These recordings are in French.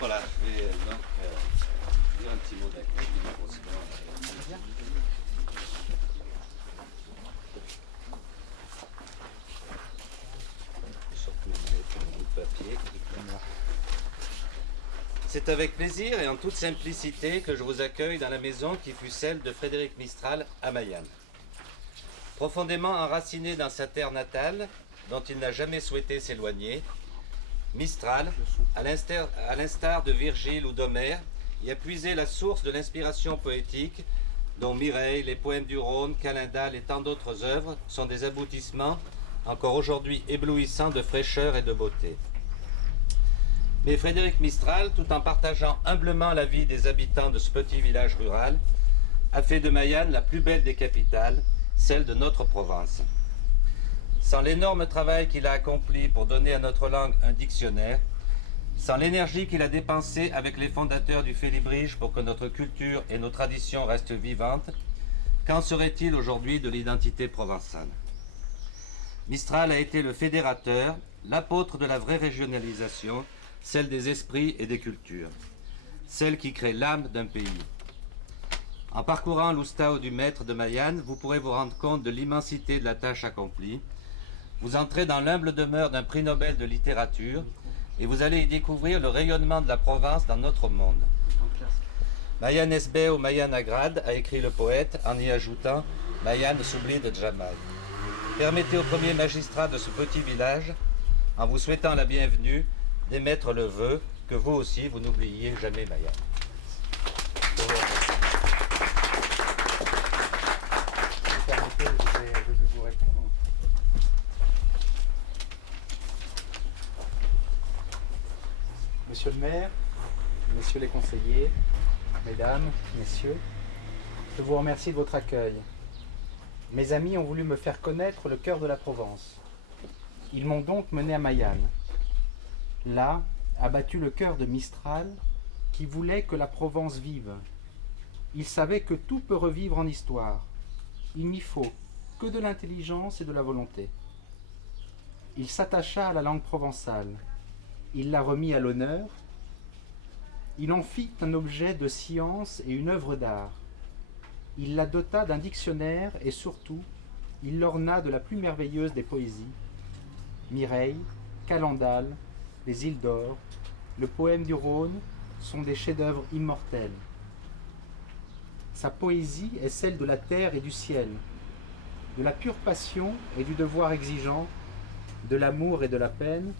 Voilà, je vais donc dire un petit mot d'accueil. C'est avec plaisir et en toute simplicité que je vous accueille dans la maison qui fut celle de Frédéric Mistral à Mayenne. Profondément enraciné dans sa terre natale, dont il n'a jamais souhaité s'éloigner, Mistral, à l'instar de Virgile ou d'Homère, y a puisé la source de l'inspiration poétique, dont Mireille, les poèmes du Rhône, Calendal et tant d'autres œuvres sont des aboutissements encore aujourd'hui éblouissants de fraîcheur et de beauté. Mais Frédéric Mistral, tout en partageant humblement la vie des habitants de ce petit village rural, a fait de Mayenne la plus belle des capitales, celle de notre Provence. Sans l'énorme travail qu'il a accompli pour donner à notre langue un dictionnaire, sans l'énergie qu'il a dépensée avec les fondateurs du Félibrige pour que notre culture et nos traditions restent vivantes, qu'en serait-il aujourd'hui de l'identité provençale? Mistral a été le fédérateur, l'apôtre de la vraie régionalisation, celle des esprits et des cultures, celle qui crée l'âme d'un pays. En parcourant l'Oustao du Maître de Mayenne, vous pourrez vous rendre compte de l'immensité de la tâche accomplie. Vous entrez dans l'humble demeure d'un prix Nobel de littérature et vous allez y découvrir le rayonnement de la Provence dans notre monde. Mayenne Esbé ou Mayenne Agrade, a écrit le poète en y ajoutant « Mayenne s'oublie de jamais ». Permettez au premier magistrat de ce petit village, en vous souhaitant la bienvenue, d'émettre le vœu que vous aussi, vous n'oubliez jamais Mayenne. Je vais vous répondre. Monsieur le maire, messieurs les conseillers, mesdames, messieurs, je vous remercie de votre accueil. Mes amis ont voulu me faire connaître le cœur de la Provence. Ils m'ont donc mené à Mayenne. Là a battu le cœur de Mistral, qui voulait que la Provence vive. Il savait que tout peut revivre en histoire. Il n'y faut que de l'intelligence et de la volonté. Il s'attacha à la langue provençale. Il la remit à l'honneur. Il en fit un objet de science et une œuvre d'art. Il la dota d'un dictionnaire et surtout, il l'orna de la plus merveilleuse des poésies. Mireille, Calendal, les îles d'or, le poème du Rhône sont des chefs-d'œuvre immortels. Sa poésie est celle de la terre et du ciel, de la pure passion et du devoir exigeant, de l'amour et de la peine,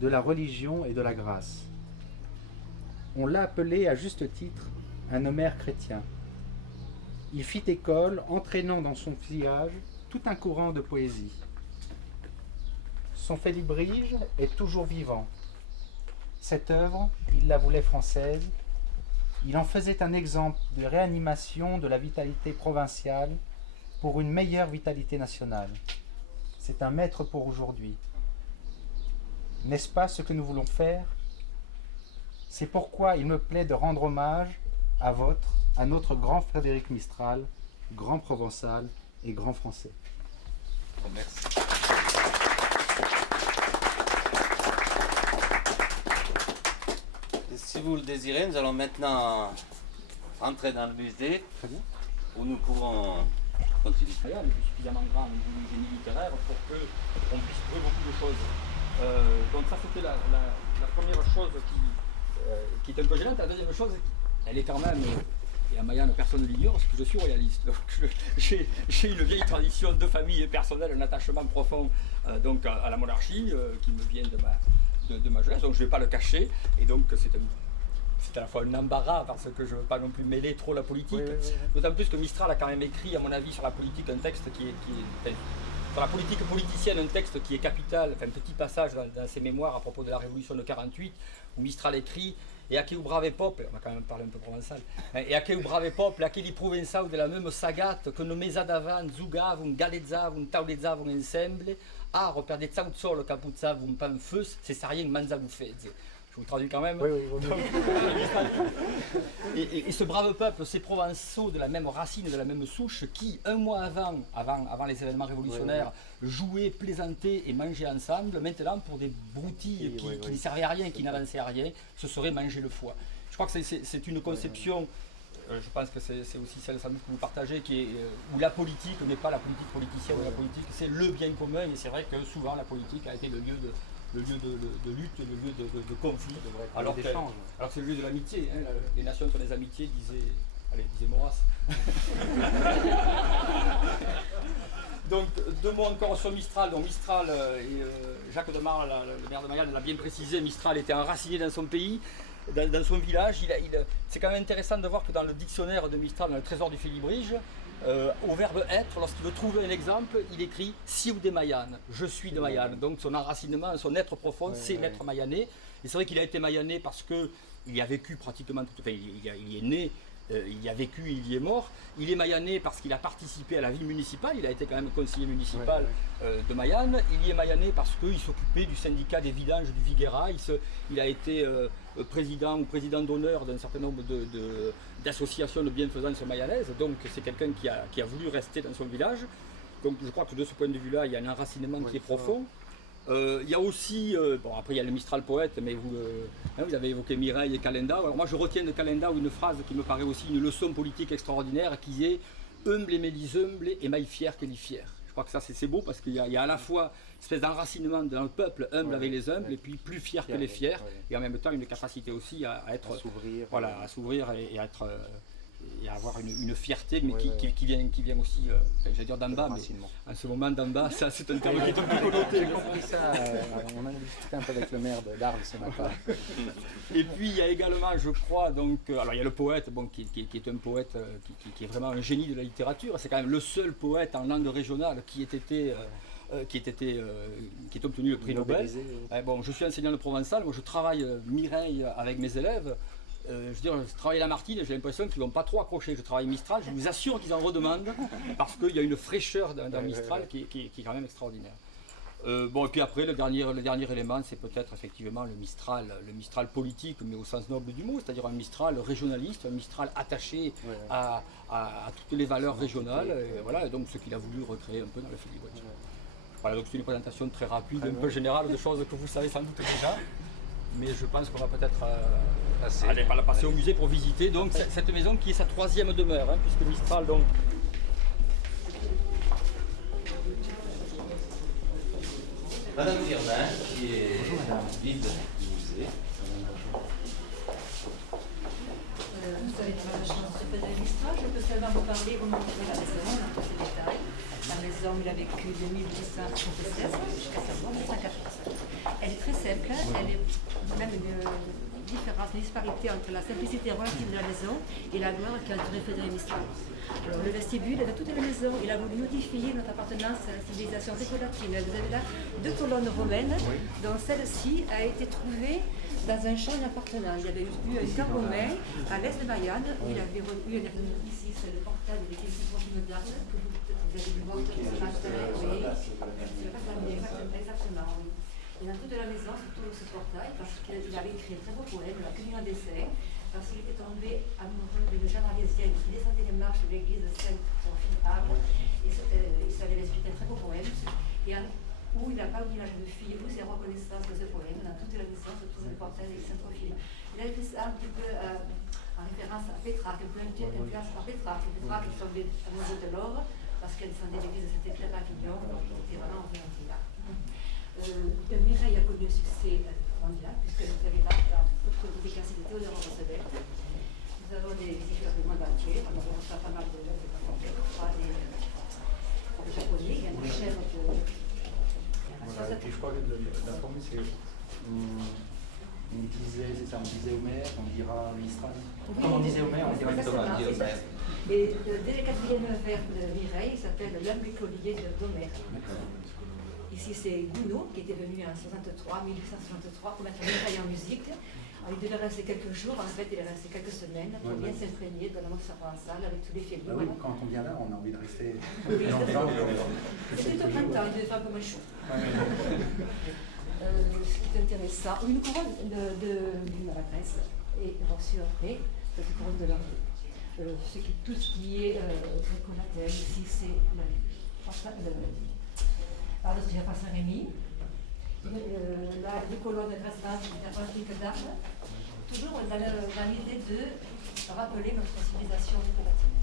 de la religion et de la grâce. On l'a appelé à juste titre un Homère chrétien. Il fit école, entraînant dans son sillage tout un courant de poésie. Son Félibrige est toujours vivant. Cette œuvre, il la voulait française. Il en faisait un exemple de réanimation de la vitalité provinciale pour une meilleure vitalité nationale. C'est un maître pour aujourd'hui. N'est-ce pas ce que nous voulons faire? C'est pourquoi il me plaît de rendre hommage à notre grand Frédéric Mistral, grand provençal et grand français. Merci. Et si vous le désirez, nous allons maintenant entrer dans le musée. Très bien. Où nous pourrons continuer. Mayenne est suffisamment grand au niveau du génie littéraire pour qu'on puisse trouver beaucoup de choses. Donc ça c'était la première chose qui est un peu gênante. La deuxième chose, elle est quand même, et à Mayenne personne ne l'ignore, c'est que je suis royaliste. Donc j'ai une vieille tradition de famille personnelle, un attachement profond donc à la monarchie qui me vient de ma jeunesse, donc je ne vais pas le cacher. Et donc c'est à la fois un embarras parce que je ne veux pas non plus mêler trop la politique. D'autant plus que Mistral a quand même écrit, à mon avis, sur la politique un texte qui est sur la politique politicienne, un texte qui est capital, enfin un petit passage dans ses mémoires à propos de la Révolution de 48, où Mistral écrit « Et a che brave peuple », on va quand même parler un peu provençal, « Et a che brave peuple, a che li provençaux de la même sagate que no mesa davant zugavum, galezzavum, taulezavum ensemble, a reperdezzau sol capuzavum pan feus, c'est ça rien manza vous fait ». je vous traduis quand même. Oui, oui, vaut mieux. Et ce brave peuple, ces Provençaux de la même racine, de la même souche, qui, un mois avant les événements révolutionnaires, jouaient, plaisantaient et mangeaient ensemble, maintenant, pour des broutilles qui ne servaient à rien, qui n'avançaient à rien, ce serait manger le foie. Je crois que c'est une conception, je pense que c'est aussi celle sans doute que vous partagez, où la politique n'est pas la politique politicienne, la politique c'est le bien commun, et c'est vrai que souvent la politique a été le lieu de lutte, le lieu de conflit, alors que c'est le lieu de l'amitié. Hein, les nations sont des amitiés, disait Maurras. Donc, deux mots encore sur Mistral. Donc, Mistral, Jacques Demar, le maire de Mayenne, l'a bien précisé, Mistral était enraciné dans son pays, dans son village. C'est quand même intéressant de voir que dans le dictionnaire de Mistral, dans le trésor du Félibrige, au verbe être, lorsqu'il veut trouver un exemple, il écrit « Siou de Mayenne », « je suis de Mayenne ». Donc son enracinement, son être profond, c'est l'être mayanais. Et c'est vrai qu'il a été mayanais parce qu'il y a vécu pratiquement, il y est né, il y a vécu, il y est mort. Il est mayanais parce qu'il a participé à la vie municipale, il a été quand même conseiller municipal de Mayenne. Il y est mayanais parce qu'il s'occupait du syndicat des vidanges du Viguera. Il a été président ou président d'honneur d'un certain nombre d'associations de bienfaisance mayannaises. Donc c'est quelqu'un qui a voulu rester dans son village. Donc je crois que de ce point de vue-là, il y a un enracinement qui est profond. Il y a aussi, bon après il y a le Mistral poète, mais vous avez évoqué Mireille et Calenda. Alors moi je retiens de Calenda une phrase qui me paraît aussi une leçon politique extraordinaire, qui est « humble aimer les humbles et maille fier que les fiers ». Je crois que ça c'est beau parce qu'il y a à la fois une espèce d'enracinement dans le peuple humble avec les humbles et puis plus fier que les fiers, et en même temps une capacité aussi à s'ouvrir et à être... et avoir une fierté, mais qui vient aussi, j'allais dire d'en bas, mais en ce moment d'en bas, ça c'est un terme qui est un peu connoté. J'ai compris ça, on a discuté un peu avec le maire d'Arles ce matin. Et puis il y a également, je crois, donc, alors il y a le poète, bon, qui est un poète qui est vraiment un génie de la littérature, c'est quand même le seul poète en langue régionale qui ait obtenu le prix Nobel. Bon, je suis enseignant de provençal, moi je travaille Mireille avec mes élèves. Je travaille la Martine, j'ai l'impression qu'ils ne vont pas trop accrocher. Je travaille Mistral, je vous assure qu'ils en redemandent parce qu'il y a une fraîcheur dans Mistral qui est quand même extraordinaire. Bon, et puis après, le dernier élément, c'est peut-être effectivement le Mistral politique, mais au sens noble du mot, c'est-à-dire un Mistral régionaliste, un Mistral attaché à toutes les valeurs régionales. Et voilà, donc ce qu'il a voulu recréer un peu dans le Félibrige. Voilà, donc c'est une présentation très rapide, un peu générale de choses que vous savez sans doute déjà. Mais je pense qu'on va peut-être passer au musée pour visiter donc cette maison qui est sa troisième demeure, hein, puisque Mistral donc. Madame Firmin, qui est guide du musée. Vous avez la chance de faire Mistral, je peux seulement vous parler, vous montrer la maison dans tous ses détails. La maison, il a vécu de 1876 jusqu'à sa mort, 1914. Elle est très simple, elle est même une différence, une disparité entre la simplicité relative de la maison et la gloire qu'a entouré Frédéric Mistral. Alors le vestibule de toute la maison, il a voulu modifier notre appartenance à la civilisation gréco-latine. Vous avez là deux colonnes romaines, dont celle-ci a été trouvée dans un champ d'appartenance. Il y avait eu un camp romain à l'est de Mayenne, où il avait eu ici, c'est le portail de l'église de d'Arles, que vous avez dû voir ce matin, oui. Exactement, oui. Et dans toute la maison, c'est tout ce portail, parce qu'il avait écrit un très beau poème, La Cueillie en dessin, parce qu'il était tombé amoureux d'une jeune arlésienne qui descendait les marches de l'église de Saint-Orphine-Arles, et ça avait écrit un très beau poème, et où il n'a pas oublié l'âge de fille, où c'est la reconnaissance de ce poème. Dans toute la maison se trouve le portail de Saint-Orphine. Il avait fait ça un petit peu en référence à Pétrarque, un peu influence par Pétrarque. Pétrarque est tombé amoureux de l'or, parce qu'elle descendait de l'église de Saint-Étienne à Avignon, donc il était vraiment en volonté là. Mireille a connu un succès mondial, puisque vous avez là notre dédicace de Théodore Roosevelt. Nous avons des visiteurs du monde entier, on reçoit pas mal de japonais, il y a une chaîne de. Voilà, et puis je crois que la formule c'est on disait Homère, on dira Mistral. Oui, Comme on disait Homère, on dira Thomas. Et dès le quatrième vers de Mireille, il s'appelle L'homme écolier d'Homère. Ici c'est Gounod qui était venu en 1863 pour mettre Mireille en musique. Alors, il devait rester quelques jours, en fait il est resté quelques semaines pour bien s'imprégner de la musique provençale avec tous les félus. Oui, quand on vient là, on a envie de rester longtemps. C'était au printemps, il devait faire un peu moins chaud. ce qui est intéressant, une couronne de la Grèce est reçue après, c'est une couronne de l'Orient. Tout ce qui est bricolatère ici, c'est la Saint-Rémy. Les colonnes de Grèce de d'armes, toujours dans l'idée de rappeler notre civilisation latine.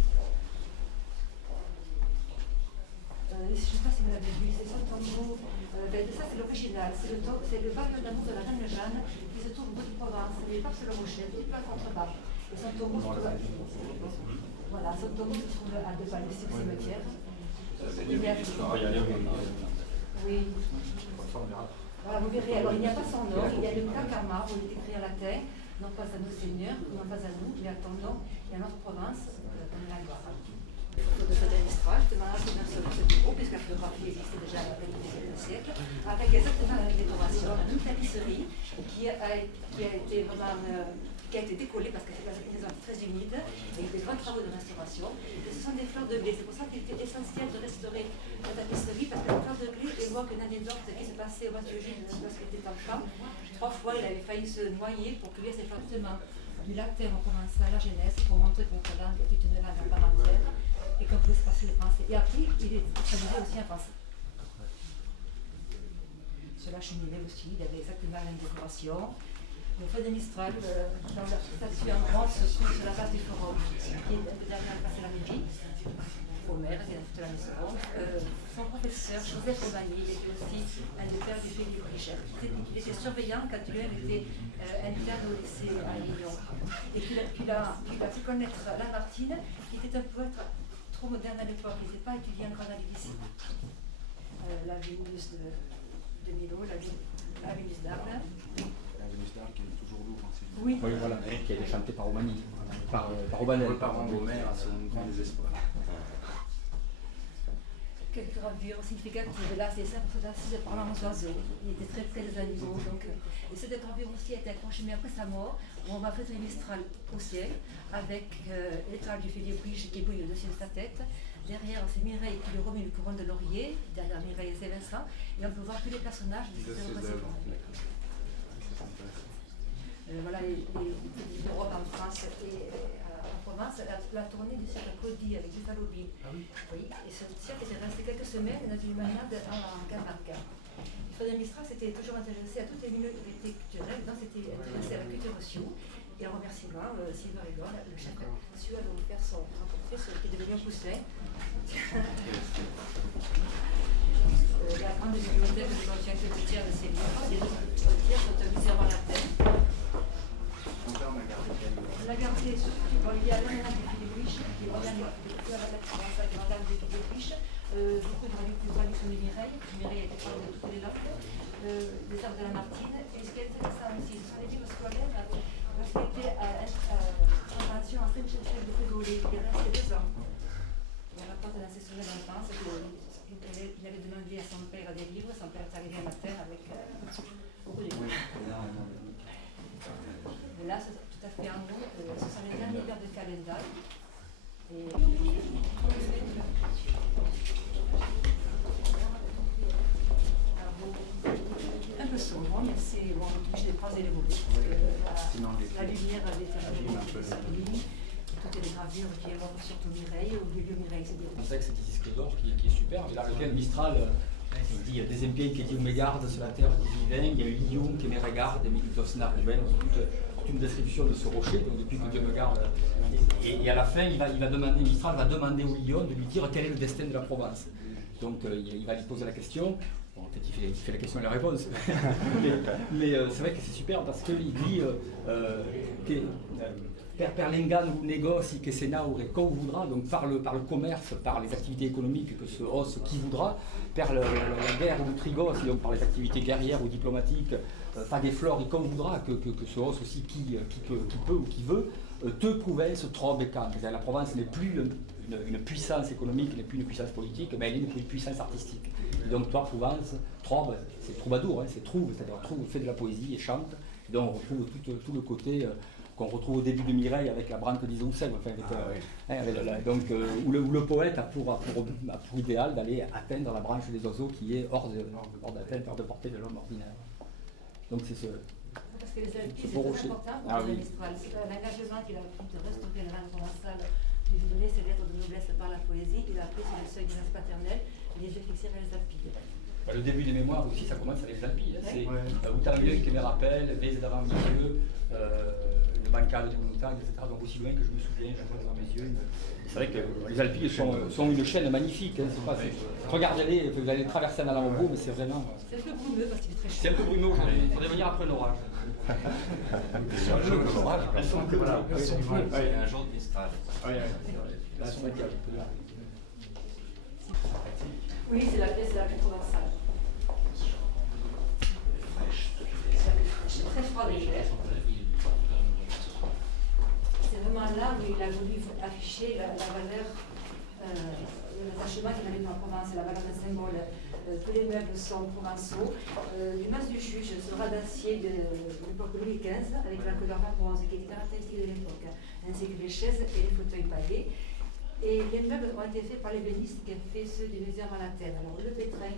Je ne sais pas si vous l'avez vu, c'est son tombeau. Ça, c'est l'original. C'est le bac d'amour de la reine Jeanne qui se trouve au bout du Provence. Il n'est pas sur le rocher, il est pas contrebas. Et son tombeau se trouve voilà, son tombeau se trouve à deux pas du cimetière. Oui. Voilà, vous verrez. Alors, il n'y a pas son nom. Il y a le plaque à marbre où il est écrit à la terre, non pas à nos seigneurs, non pas à nous, mais à ton nom et à notre province, comme la gloire. De Frédéric Mistral, je demande d'un seul ce bureau, puisque la photographie existait déjà à la fin du XVIIe siècle, avec exactement la même décoration, une tapisserie qui a été vraiment qui a été décollée parce que c'est une zone très humide, avec des grands travaux de restauration. Et ce sont des fleurs de blé. C'est pour ça qu'il était essentiel de restaurer la tapisserie, parce que les fleurs de blé évoquent une anecdote qui s'est passée au mois de juillet lorsqu'il était enfant. 3 fois, il avait failli se noyer pour cueillir ses fleurs de main. Du latin, on commence à la Genèse pour montrer que notre langue était une langue à part entière. Et qu'on pouvait se passer le français. Et après, il est traduit aussi en français. Sur la cheminée aussi, il y avait exactement la même décoration. Le feu de Mistral, dans la statue en bronze, se trouve sur la place du forum, qui est derrière la place de la mairie. Omer, qui est la maison. Son professeur, Joseph Romani, il était aussi un des pères du Philippe Richard. Il était surveillant quand lui-même était interne au lycée à Lyon. Et qu'il a fait connaître Lamartine, qui était un poète trop moderne à l'époque, il n'était pas étudié encore dans les lycées. La Vénus de Milo, la Vénus d'Arles. La Vénus d'Arles qui est toujours lourde. Oui, voilà, qui a été chantée par Romani, par Aubanel. Par Homer à son grand désespoir. quelques gravures significatives. Là, c'est ça, c'est parlant aux oiseaux. Il était très près des animaux. Donc, et cette gravure aussi a été accrochée, mais après sa mort, où on va faire une Mistral au ciel, avec l'étoile du Philippe Riche qui brille au-dessus de sa tête. Derrière, c'est Mireille qui lui remet une couronne de laurier. Derrière Mireille, c'est Vincent. Et on peut voir tous les personnages de cette œuvre précédente. Voilà les robes en France et en Provence. La tournée du cirque Claudie avec Buffalo Bill. Ah oui. Oui, et ce cirque était resté quelques semaines dans une manade en Camargue. Frédéric Mistral s'était toujours intéressé à toutes les minorités culturelles, donc s'était intéressé à la culture sioux. Et en remerciement, Sylvain Rigol, le chef sioux, a donc faire son rencontré, ce qui est devenu un poussin. La grande bibliothèque de l'ancien clôtière de ces livres, les deux clôtières sont amusées avant la terre. La gardée, il y a l'ananas de Philippe Riche, qui revient de la France, la grande de Philippe Riche, beaucoup de traductions de Mireille. Mireille a été parlée de toutes les langues, des arbres de la Martine. Et ce qui est intéressant aussi, ce sont les livres scolaires, parce qu'il était en pension en Saint-Michel de Fégolé, il est resté 2 ans. Il rapporte dans ses souvenirs d'enfance qu'il avait demandé à son père des livres, son père est arrivé un matin avec beaucoup de livres. Et là, c'est tout à fait en haut, ce sont les derniers vers de calendar. Et un peu sombre, mais c'est bon, je les prends et les mauvais, parce que la lumière avait été abîmée. Toutes les gravures qui évoquent surtout Mireille, ou le lieu Mireille, c'est bien. On sait que c'est disque d'or qui est super, mais là, lequel Mistral, il dit il y a des impies qui disent me garde sur la terre du divin, il y a eu Lyon qui me regarde, mais il doit se narguer, toute une description de ce rocher, donc depuis que Dieu me garde. Et à la fin, Mistral va demander au lion de lui dire quel est le destin de la Provence. Donc il va lui poser la question. Bon, en fait, il fait la question et la réponse. mais c'est vrai que c'est super parce qu'il dit per l'engano negozi che se naure co voudra, donc par le commerce, par les activités économiques que se hausse qui voudra, per la guerre ou trigos, donc par les activités guerrières ou diplomatiques, fa des flori comme voudra, que se hausse aussi qui peut ou qui veut, te Provence trobe can. La Provence n'est plus une puissance économique, n'est plus une puissance politique, mais elle est une puissance artistique. Et donc toi, Provence, trobe, c'est troubadour, hein, c'est trouve, c'est-à-dire trouve, fait de la poésie et chante. Et donc on retrouve tout le côté qu'on retrouve au début de Mireille avec la branque des Roussel, enfin, donc où le poète a pour idéal d'aller atteindre la branche des oiseaux qui est hors d'atteinte, hors de portée de l'homme ordinaire. Donc c'est ce... Parce que les Alpilles, c'est beau très rocher. important pour Ah le oui. Mistral. C'est l'engagement qu'il a pris de restaurer la langue provençale, de lui donner ses lettres de noblesse par la poésie. Il a pris sur le seuil d'une race paternelle et les yeux fixés vers les Alpilles. Bah, le début des mémoires aussi, ça commence avec les Alpilles. Hein. C'est Ouais. Outarieux qui me rappelle, Baise d'avant mes yeux, le bancal des montagnes, etc. Donc aussi loin que je me souviens, je vois devant mes yeux. C'est vrai que les Alpilles sont une chaîne magnifique. Hein. Regardez-les, vous allez traverser un allant au bout, mais c'est vraiment... C'est un peu brumeux parce qu'il est très chaud. C'est un peu brumeux aujourd'hui, il faudrait venir après l'orage. C'est un jour de l'orage. Elles sont que voilà. Elles sont vraies. C'est un jour de Mistral. Là, c'est vrai qu'il y a un peu de... Oui, c'est la pièce la plus provençale. C'est très froid légère. C'est vraiment là où il a voulu afficher la valeur, l'attachement qu'il avait dans la Provence, la valeur d'un symbole. Tous les meubles sont provençaux. L'image du juge sera d'acier de l'époque de Louis XV avec la couleur bronze qui était caractéristique de l'époque, ainsi que les chaises et les fauteuils paillés. Et les meubles ont été faits par l'ébéniste qui a fait ceux du musée à Manhattan. Alors le pétrin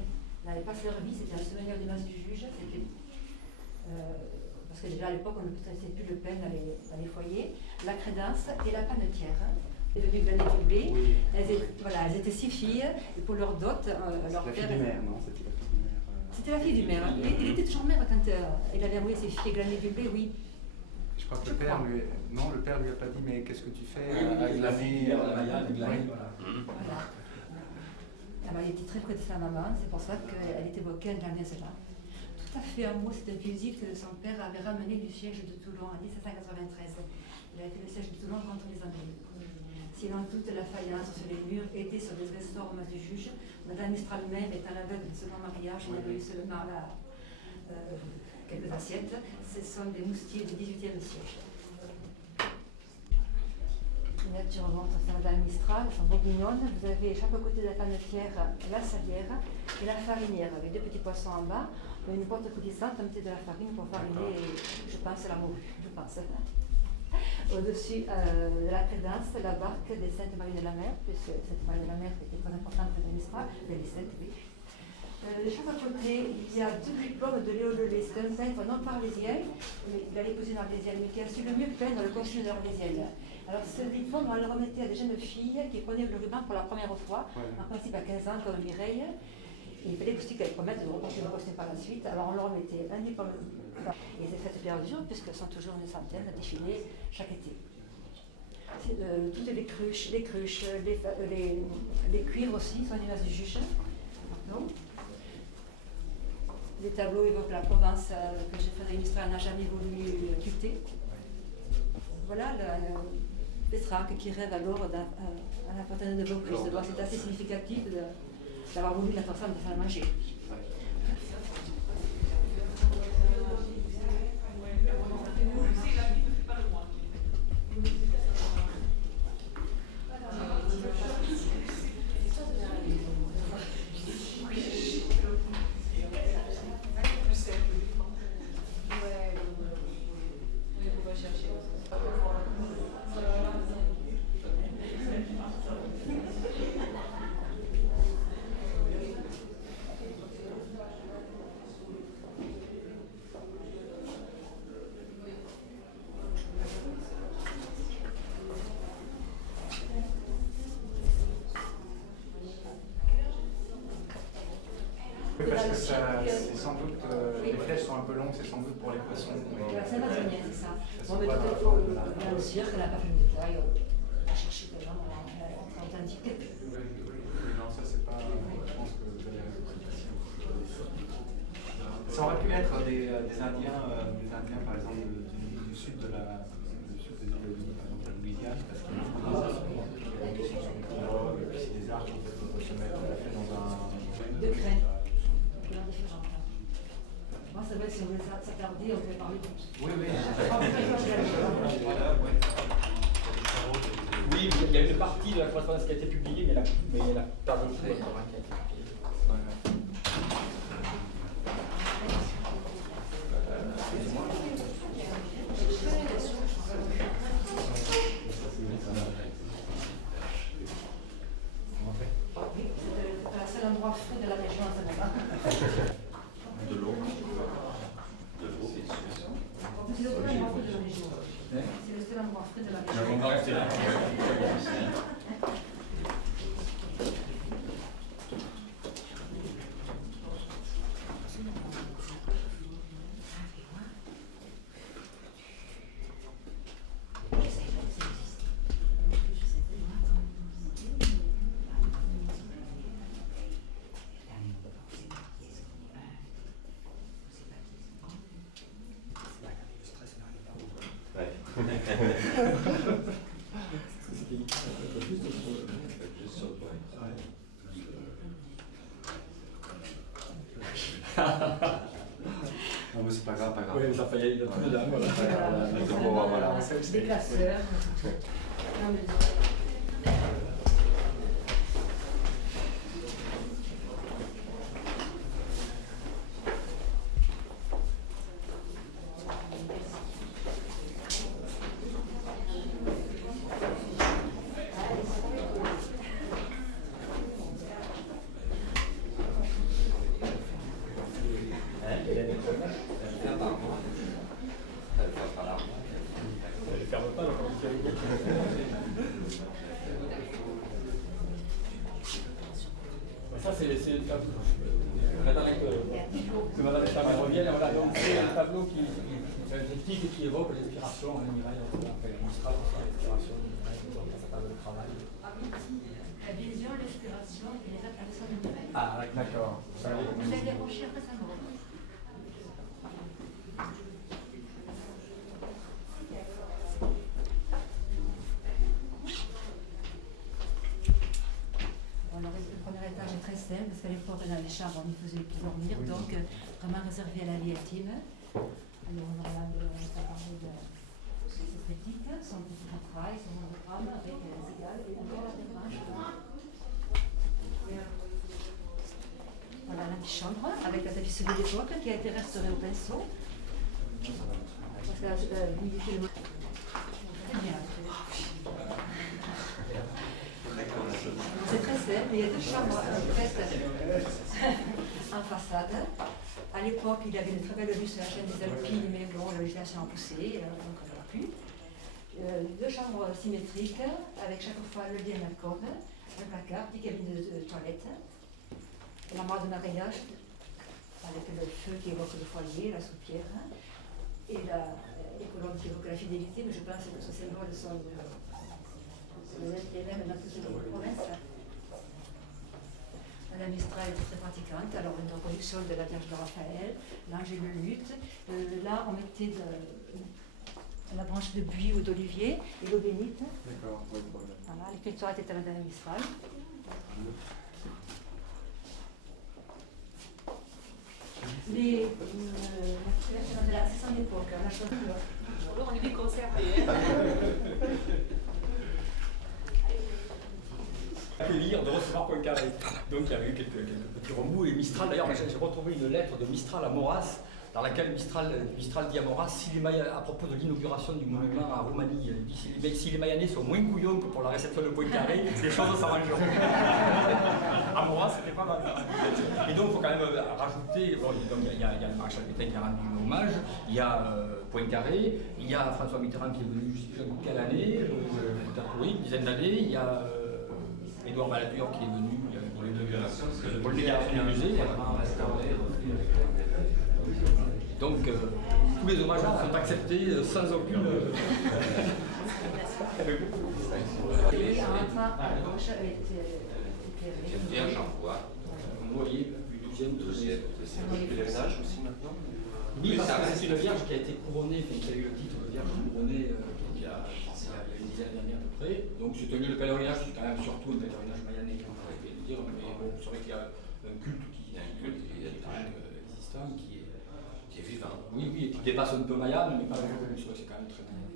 n'avait pas servi, c'était un souvenir du mas du juge, parce que déjà à l'époque on ne pétrissait plus le pain dans les foyers. La crédence et la panetière. C'est devenu Glané du Blé. Oui. Elles étaient 6 filles, et pour leur dot, leur La fille père. du maire, non? C'était la fille du maire. C'était la fille du maire. Il était toujours maire quand il avait envoyé ses filles Glané du Blé, oui. Je crois que le père lui... Non, le père lui a pas dit, mais qu'est-ce que tu fais la glaner, fille, la glaner, voilà. Voilà. Alors, il était très près de sa maman, c'est pour ça qu'elle était évoquée un dernier cela. Tout à fait un mot, c'est une visite que son père avait ramené du siège de Toulon en 1793. Il avait fait le siège de Toulon contre les Anglais. Sinon, toute la faïence sur les murs était sur des ressorts du juge. Madame Mistral même étant la veuve de second mariage, il y avait eu seulement là quelques assiettes. Ce sont des moustiers du XVIIIe siècle. Là, tu remontes à Madame Mistral, elles sont bourguignonnes. Vous avez chaque côté de la panetière la salière et la farinière, avec 2 petits poissons en bas, une porte coulissante, un petit de la farine pour fariner, je pense, la morue, je pense. Au-dessus de la crédence, la barque des Saintes Marie de la Mer, puisque Sainte Marie de la Mer était très importante pour Madame Mistral, mais les Saintes, oui. De chaque côté, il y a 2 diplômes de Léo Lelay. C'est un peintre non pas arlésien, mais il a épousé une arlésienne, mais qui a su le mieux peindre le costume de l'arlésienne. Alors ce diplôme, on le remettait à des jeunes filles qui prenaient le ruban pour la première fois, en principe à 15 ans comme Mireille. Et il fallait aussi qu'elles promettent de reporter le costume par la suite. Alors on leur remettait un diplôme. Et ces fêtes perdures, puisqu'elles sont toujours une centaine, à défiler chaque été. Toutes les cruches, les cuivres aussi sont l'image du juge. Pardon. Les tableaux évoquent la Provence que Frédéric Mistral n'a jamais voulu quitter. Voilà Pétrarque qui rêve alors à la fontaine de Vaucluse. Donc c'est assez significatif d'avoir voulu la façon de faire manger. Oui, parce que c'est sans doute, les flèches sont un peu longues, c'est sans doute pour les poissons. C'est amazonien, c'est ça. Bon, mais tout il faut bien aussi dire qu'elle n'a pas fait le détail, on a cherché des gens authentique. Non, ça c'est pas. Je pense que vous avez ça aurait pu être des Indiens par exemple du sud des États-Unis, par exemple la Louisiane, parce qu'il y a une frontière qui sont sur les drogues, et puis c'est des arcs en fait qu'on peut se mettre dans un. De craie. Couleurs différentes. Moi, c'est vrai que si on voulait s'attarder, on pouvait parler de tout. Oui, oui. Oui, il y a une partie de la correspondance qui a été publiée, mais la pas beaucoup de la qui a été publiée. Oui, c'est le seul endroit frais de la région à Saint-Nazaire. De l'eau. De l'eau. c'est l'endroit frais de la Donc on va rester là. Non mais c'est pas grave, pas grave. Oui, ça fait, il y a tout dedans, voilà. Voilà. Des classeurs. Non, mais Elle ferme pas, donc on se ça, c'est le tableau. Que Madame Chaman revienne, voilà, donc c'est un tableau qui est un triptyque qui évoque l'inspiration, Mirail, Mistral, l'inspiration, donc ça s'appelle le travail. la vision, l'inspiration et les actions de Mireille. Ah, d'accord. Vous avez approché récemment. Alors, le premier étage est très simple parce qu'à l'époque, dans les chambres, on y faisait que dormir, donc vraiment réservé à la vie intime. Alors, on a parlé de ses critiques, son petit travail, son monogramme avec les égales et encore des branches. Voilà l'antichambre avec la tapisserie de l'époque qui a été restaurée au pinceau. Parce que l'humidité de très bien. C'est très simple, il y a deux chambres faites en façade. À l'époque, il y avait une très belle vue sur la chaîne des Alpines, mais bon, la législation a poussé, donc on n'a plus. Deux chambres symétriques, avec chaque fois le lit en alcôve, un placard, petit cabinet de toilette, l'armoire de mariage, avec le feu qui évoque le foyer, la soupière, et les colonnes qui évoquent la fidélité, mais je pense que ce symbole sont les mêmes dans toutes les provinces. Madame Mistral était très pratiquante, alors une reproduction de la Vierge de Raphaël, l'ange et le luth. Là, on mettait la branche de buis ou d'olivier et l'eau bénite. D'accord, oui, voilà. Voilà, l'écriture était à Madame Mistral. C'est son époque, la chose. On est bien conservé. Accueillir, de recevoir Poincaré. Donc il y avait eu quelques petits remous. Et Mistral, d'ailleurs, j'ai retrouvé une lettre de Mistral à Maurras, dans laquelle Mistral dit à Maurras, à propos de l'inauguration du monument à Roumanie, il dit si les Mayanais sont moins couillons que pour la réception de Poincaré, les choses s'arrangeront. À Maurras, c'était pas mal. Et donc il faut quand même rajouter, bon, il y a le maréchal Pétain qui a rendu hommage, il y a Poincaré, il y a François Mitterrand qui est venu, je sais plus quelle année, une dizaine d'années, il y a Édouard Balladur qui est venu pour l'inauguration du musée. Donc tous les hommages sont acceptés sans aucune. C'est une vierge en bois. Vous voyez, une deuxième. Pèlerinage aussi maintenant? Oui, parce que c'est une vierge qui a été couronnée, qui a eu le titre de vierge couronnée il y a une dizaine d'années à peu près. Donc c'est le pèlerinage, c'est quand même surtout un pèlerinage mayanais, on pourrait le dire, mais bon, c'est vrai qu'il y a un culte qui est quand même existant, qui est vivant. Oui, oui, et qui dépasse un peu Mayan, mais pas beaucoup, c'est vrai que c'est quand même très mayan.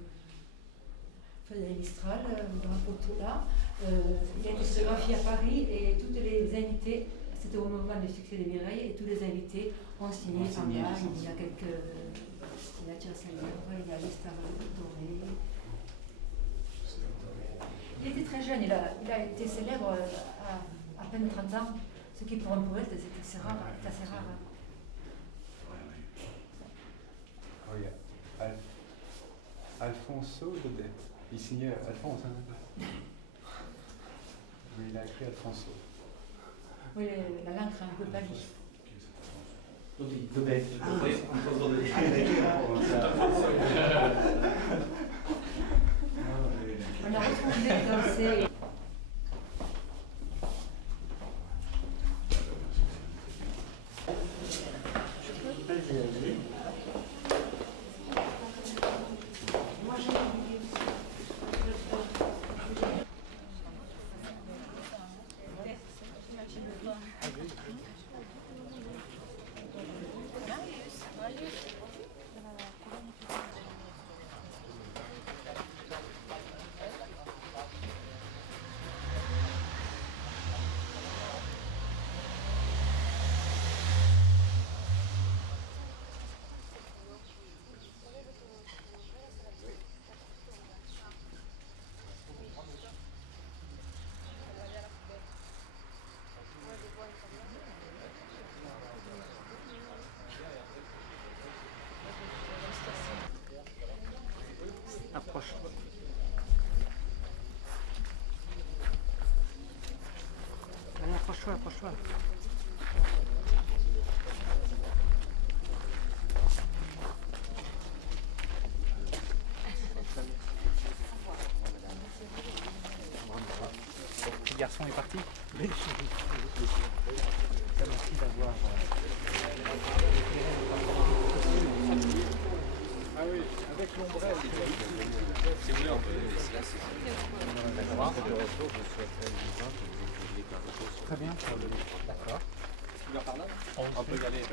Frédéric Mistral, dans la photo là, il a été photographié à Paris et toutes les invités, c'était au moment du succès des Mireilles, et tous les invités ont signé en bas. Il y a quelques signatures célèbres, il y a l'histoire dorée. Il était très jeune, il a été célèbre à peine 30 ans, ce qui pour un poète c'est assez rare. Oui. À Alfonso Daudet. Il signait Alphonse, hein. Mais il a écrit Alfonso. Oui, la langue est un peu pâlie. Daudet. On a retrouvé dans ces... Approche. Allez, approche-toi, approche-toi. Le garçon est parti. Oui. Merci d'avoir... Ah oui, avec l'ombrelle. Si vous voulez, on peut laisser là. Très bien. D'accord. Tu viens par là? On peut y aller.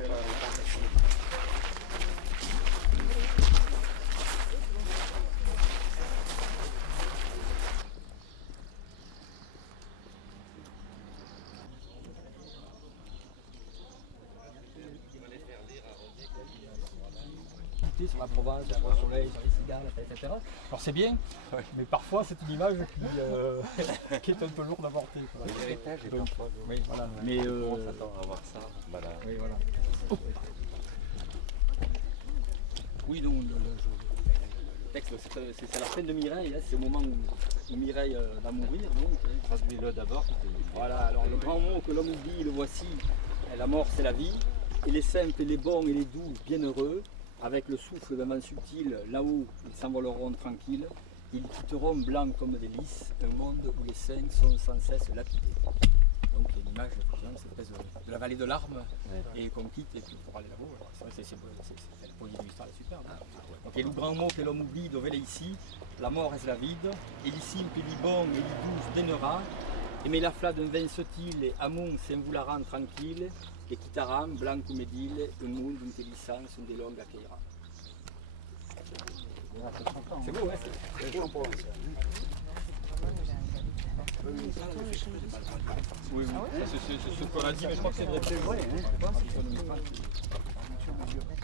Sur la Provence, sur le soleil, sur les cigales, etc. Alors c'est bien, mais parfois c'est une image qui est un peu lourde à porter. L'héritage est Donc, parfois lourd. oui, voilà. Mais On s'attend à voir ça. Voilà. oui, voilà. Oui, donc le texte, c'est la fin de Mireille, hein, c'est au moment où Mireille va mourir. Donc, Traduis-le d'abord. voilà, alors le grand mot que l'homme oublie, le voici. La mort, c'est la vie. Et les simples, et les bons, et les doux, bienheureux, avec le souffle d'un vent subtil, là-haut, ils s'envoleront tranquilles. Ils quitteront blancs comme des lys, un monde où les saints sont sans cesse lapidés. Donc il y a une image, effectivement, cette espèce de la vallée de larmes, et qu'on quitte, et puis pour aller là-haut. C'est la poésie de l'histoire, est superbe. Donc, et le grand mot que l'homme oublie, dovele ici, la mort est la vide, et l'ici, il bon, et douce dénera, et mais la flamme d'un vin subtil, et amon s'envoulara tranquille, et quitteram, blanc comme edile, un monde d'intelligence, un des langues accueillera. C'est beau, hein? C'est beau. Oui, c'est ce qu'on a dit, mais je crois que c'est vrai. C'est vrai, hein?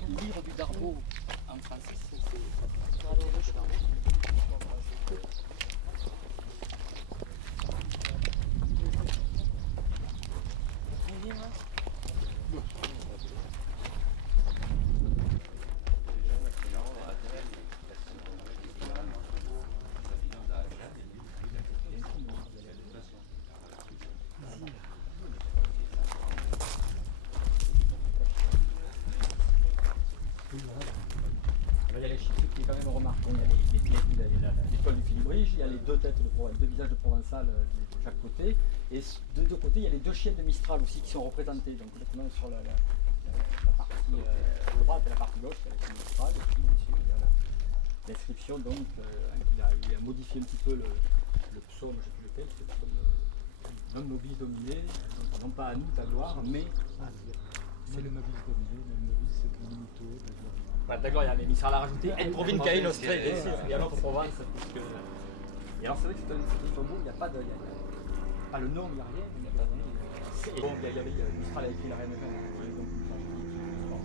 Lire du Darbo en français, il y a les chiffres qui est quand même remarquable. Il y a l'étoile du Filibrige, il y a les deux têtes, deux visages de Provençal de chaque côté, et de deux côtés il y a les deux chiens de Mistral aussi qui sont représentés, donc directement sur la partie droite et la partie gauche, c'est la Mistral, et puis dessus il y a l'inscription, donc il a modifié un petit peu le psaume, je sais plus lequel, c'est le psaume non nobis dominé, donc non pas à nous ta gloire, mais C'est le nobis dominé, le nobis c'est le minuto de gloire. Voilà, d'accord, mais Mistral a rajouté El Provincae Nostre, et alors Provence, puisque... Et alors c'est vrai que c'est un mot, il n'y a pas de... pas le nom, il n'y a rien, il n'y a pas de nom. Et bon, Mistral a écrit la Reine Jeanne, donc une tragédie qui donc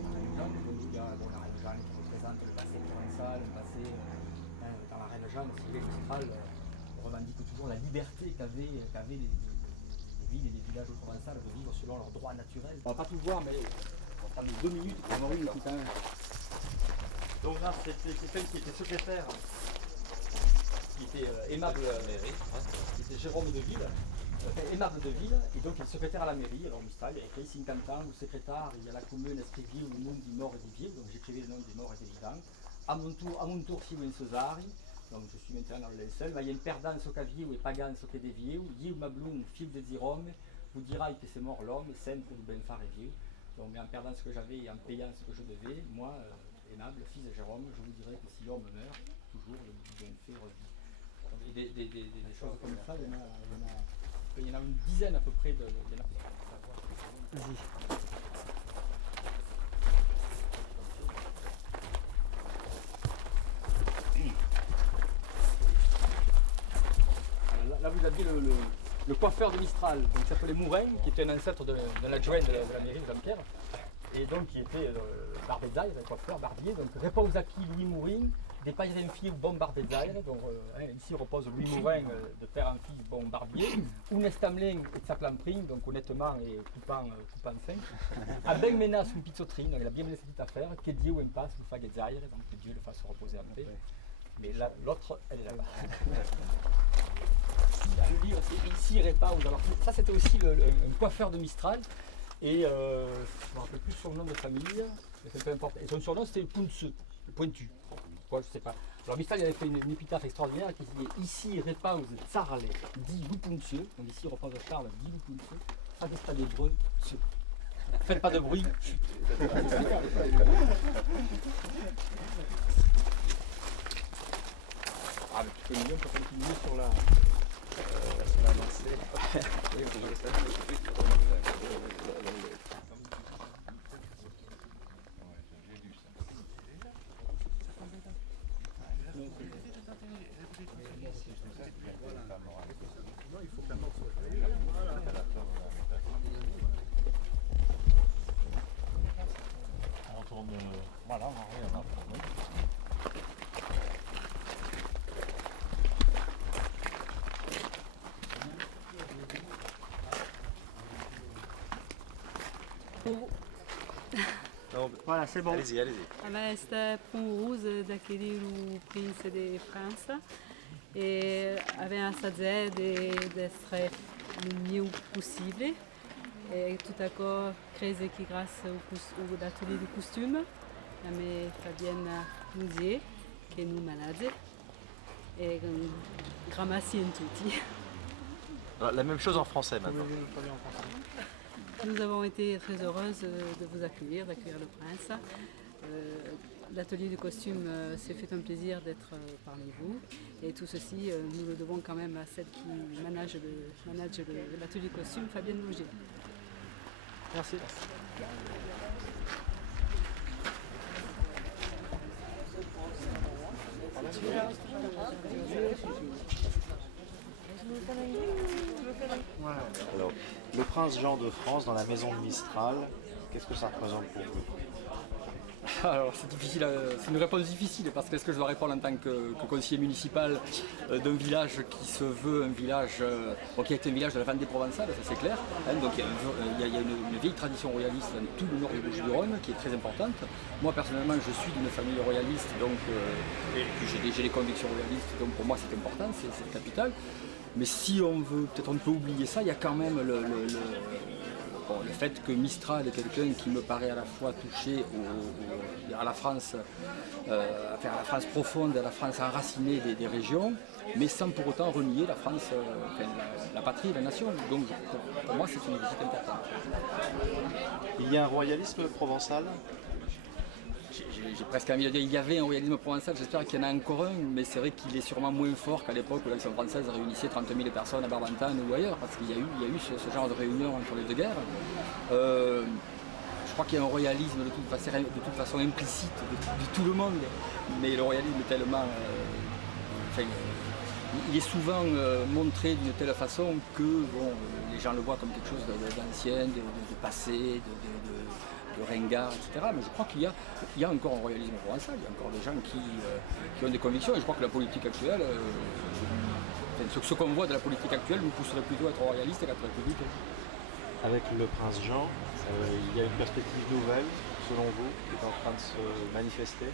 il y a la Reine Jeanne qui représente le passé provençal, le passé... dans la Reine Jeanne, si vous voulez, Mistral revendique toujours la liberté qu'avaient les villes et les villages provençals de vivre selon leurs droits naturels. On ne va pas tout voir, mais on va prendre 2 minutes pour avoir une qui quand même. Donc là, c'est quelqu'un qui était secrétaire était aimable, c'était Jérôme de Ville, aimable de Ville, et donc il est secrétaire à la mairie. Alors Mistral, il y a écrit 50 ans, le secrétaire, il y a la commune, scrivio, le nom des morts et des vieux, donc j'écrivais le nom des morts et des vivants. A mon tour, si vous Cesari, donc je suis maintenant dans le linceul, ma il y a une perdanza che viu e paganza che deviu, io ma blum, fil de Zirome, vous dirai que c'est mort l'homme, et sempre du ben fare viu. Donc en perdant ce que j'avais et en payant ce que je devais, moi, aimable fils de Jérôme, je vous dirais que si l'homme meurt, toujours le bienfait revit. Et des choses comme ça, il y en a une dizaine à peu près de. Vas-y. Là, vous aviez le coiffeur de Mistral, donc, qui s'appelait Mourin, qui était un ancêtre de l'adjoint de la mairie de Jean-Pierre, et donc qui était Barbezzaire, le coiffeur, barbier. Donc repose acquis Louis Mourin, des pailles d'un fils bon Barbezzaire. Donc ici repose Louis Mourin, de père en fils bon barbier. Un estamlin et de sa plampring, donc honnêtement et coupant fin. À Ben Menas, une pizzoterie, donc il a bien mené cette petite affaire, que Dieu ou passe, le faguezzaire, donc que Dieu le fasse se reposer en paix. Mais l'autre, elle est là-bas. Le livre, c'est ici Repaus. Alors ça, c'était aussi un coiffeur de Mistral. Et je ne me rappelle plus son nom de famille, mais c'est peu importe. Et son surnom, c'était le Punce, le pointu. Pourquoi, je ne sais pas. Alors Mistral, il avait fait une épitaphe extraordinaire qui disait ici Repaus Tsarle dit Lupunce. Donc ici repose Charles dit Lupunce. Faites pas de bruit. Faites pas de bruit. Ah, mais tu fais une pour continuer sur la. On tourne. Voilà, on n'a rien à tourner. Voilà, c'est bon. Allez-y, allez-y. Este Pumruze daquele o príncipe de França e aveva fazer de ser o mieux possível e tout à coup crise que grâce au atelier de costume a me Fabienne Mouzier que nous malade et ramasser en tutti. La même chose en français maintenant. Nous avons été très heureuses de vous accueillir, d'accueillir le prince. L'atelier du costume s'est fait un plaisir d'être parmi vous. Et tout ceci, nous le devons quand même à celle qui manage l'atelier du costume, Fabienne Mouzier. Merci. Alors, le prince Jean de France dans la maison de Mistral, qu'est-ce que ça représente pour vous? Alors c'est difficile, c'est une réponse difficile parce que est-ce que je dois répondre en tant que conseiller municipal d'un village qui se veut un village, qui est un village de la Vendée provençale, ça c'est clair. Donc il y a une vieille tradition royaliste dans tout le nord du Bouches-du-Rhône qui est très importante. Moi personnellement je suis d'une famille royaliste, donc j'ai des convictions royalistes, donc pour moi c'est important, c'est capital. Mais si on veut, peut-être on peut oublier ça, il y a quand même le fait que Mistral est quelqu'un qui me paraît à la fois touché à la France, à la France profonde, à la France enracinée des régions, mais sans pour autant renier la France, la patrie, la nation. Donc pour moi c'est une visite importante. Il y a un royalisme provençal? J'ai presque envie de dire qu'il y avait un royalisme provençal, j'espère qu'il y en a encore un, mais c'est vrai qu'il est sûrement moins fort qu'à l'époque où l'Action française réunissait 30 000 personnes à Barbantane ou ailleurs, parce qu'il y a eu ce genre de réunion entre les deux guerres. Je crois qu'il y a un royalisme de toute façon implicite de tout le monde, mais le royalisme est tellement... il est souvent montré d'une telle façon que les gens le voient comme quelque chose d'ancien, de passé, de ringard, etc. Mais je crois qu'il y a encore un royalisme provençal, il y a encore des gens qui ont des convictions, et je crois que la politique actuelle, ce qu'on voit de la politique actuelle nous pousserait plutôt à être royaliste qu'à être républicain. Avec le prince Jean, il y a une perspective nouvelle, selon vous, qui est en train de se manifester?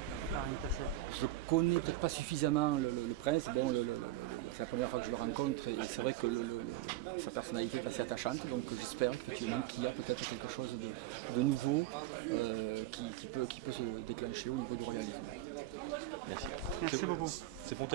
Je connais peut-être pas suffisamment le prince. Bon, c'est la première fois que je le rencontre et c'est vrai que sa personnalité est assez attachante, donc j'espère effectivement qu'il y a peut-être quelque chose de nouveau qui peut se déclencher au niveau du royalisme. Merci. Merci beaucoup. C'est bon.